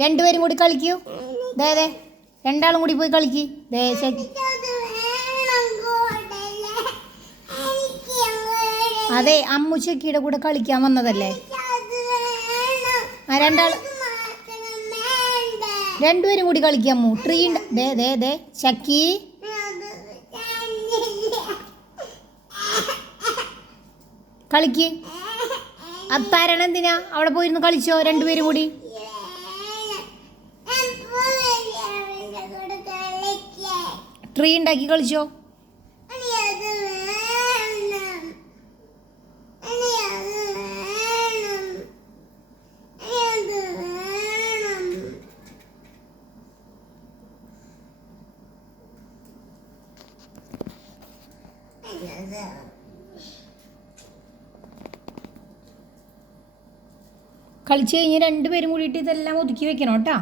രണ്ടുപേരും കൂടി കളിക്കൂ. രണ്ടാളും കൂടി പോയി കളിക്ക്. അതെ, അമ്മു ചെക്കിയുടെ കൂടെ കളിക്കാൻ വന്നതല്ലേ. രണ്ടുപേരും കൂടി കളിക്കാം. അമ്മു ട്രീ ചക്കി കളിക്ക്. അത്താരണം എന്തിനാ? അവിടെ പോയിരുന്നു കളിച്ചോ രണ്ടുപേരും കൂടി. ട്രീ ഉണ്ടാക്കി കളിച്ചോ. കളിച്ചു കഴിഞ്ഞ് രണ്ടുപേരും കൂടിയിട്ട് ഇതെല്ലാം ഒതുക്കി വെക്കണം കേട്ടോ.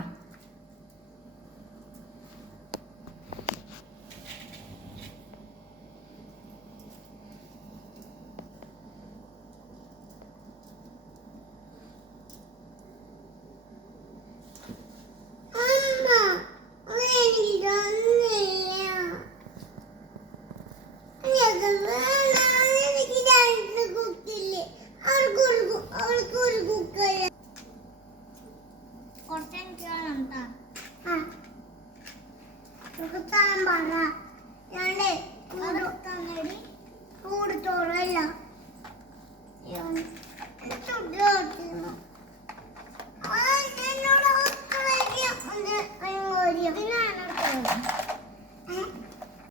Kita